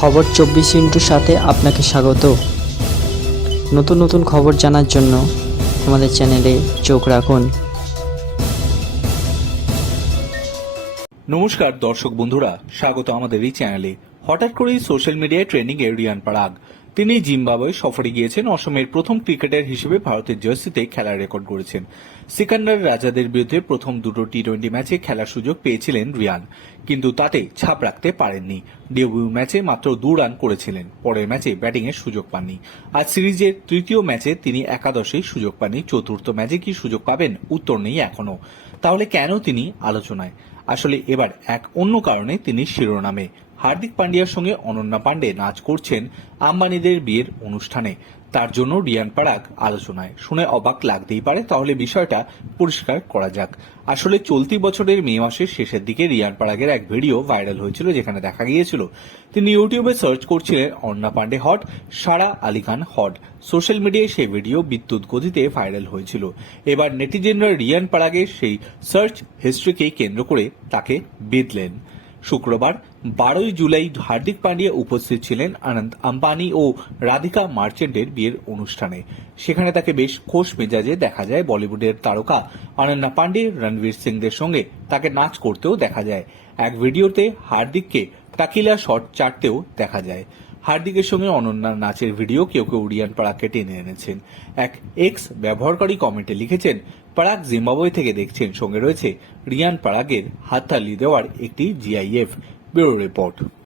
খবর চব্বিশ ইন্টুর সাথে আপনাকে স্বাগত। নতুন নতুন খবর জানার জন্য আমাদের চ্যানেলে চোখ রাখুন। নমস্কার দর্শক বন্ধুরা, স্বাগত আমাদের এই চ্যানেলে। হঠাৎ করেই সোশ্যাল মিডিয়ায় ট্রেনিং এরিয়ান রিয়ান পারাগ। তিনি জিম্বাবুয়ে সফরে গিয়েছেন, অসমের প্রথম ক্রিকেটার হিসেবে ভারতের জার্সিতে খেলার রেকর্ড গড়েছেন। সিকান্দার রাজাদের বিরুদ্ধে প্রথম দুটো টি টোয়েন্টি ম্যাচে খেলার সুযোগ পেয়েছিলেন রিয়ান, কিন্তু তাতে ছাপ রাখতে পারেননি। ডেবিউ ম্যাচে মাত্র দু রান করেছিলেন, পরের ম্যাচে ব্যাটিংয়ের সুযোগ পাননি। আজ সিরিজের তৃতীয় ম্যাচে তিনি একাদশেই সুযোগ পাননি, চতুর্থ ম্যাচে কি সুযোগ পাবেন উত্তর নেই এখনও তাহলে কেন তিনি আলোচনায়? আসলে এবার এক অন্য কারণে তিনি শিরোনামে। হার্দিক পান্ডিয়ার সঙ্গে অনন্যা পান্ডে নাচ করছেন আম্বানিদের বিয়ের অনুষ্ঠানে। তার জন্য রিয়ান পারাগ আলোচনায়। শুনে অবাক লাগতেই পারে, তাহলে বিষয়টা পরিষ্কার করা যাক। আসলে চলতি বছরের মে মাসের শেষের দিকে রিয়ান পারাগের এক ভিডিও ভাইরাল হয়েছিল, যেখানে দেখা গিয়েছিল, তিনি ইউটিউবে সার্চ করছিলেন Anna Pandey hot, Sara Ali Khan hot. Social মিডিয়ায় সেই ভিডিও বিদ্যুৎ গতিতে ভাইরাল হয়েছিল। এবার নেটিজেনরা রিয়ান পারাগের সেই সার্চ হিস্ট্রিকে কেন্দ্র করে তাকে বিদলেন শুক্রবার বারোই জুলাই হার্দিক পান্ডিয়া উপস্থিত ছিলেন আনন্দ আম্বানি ও রাধিকা মার্চেন্টের বিয়ের অনুষ্ঠানে। সেখানে তাকে বেশ খোশ মেজাজে দেখা যায় বলিউডের তারকা অনন্যা পান্ডে, রণবীর সিংদের সঙ্গে তাকে নাচ করতেও দেখা যায়। এক ভিডিওতে হার্দিককে টাকিলা শট চারটেও দেখা যায়। হার্দিকের সঙ্গে অনন্যার নাচের ভিডিও কেউ কেউ উড়িয়ান পাড়াকে টেনে এনেছেন। এক এক্স ব্যবহারকারী কমেন্টে লিখেছেন পারাক জিম্বাবুয়ে থেকে দেখছেন, সঙ্গে রয়েছে রিয়ান পারাগের হাততালি দেওয়ার একটি জিআইএফ ব্যুরো রিপোর্ট।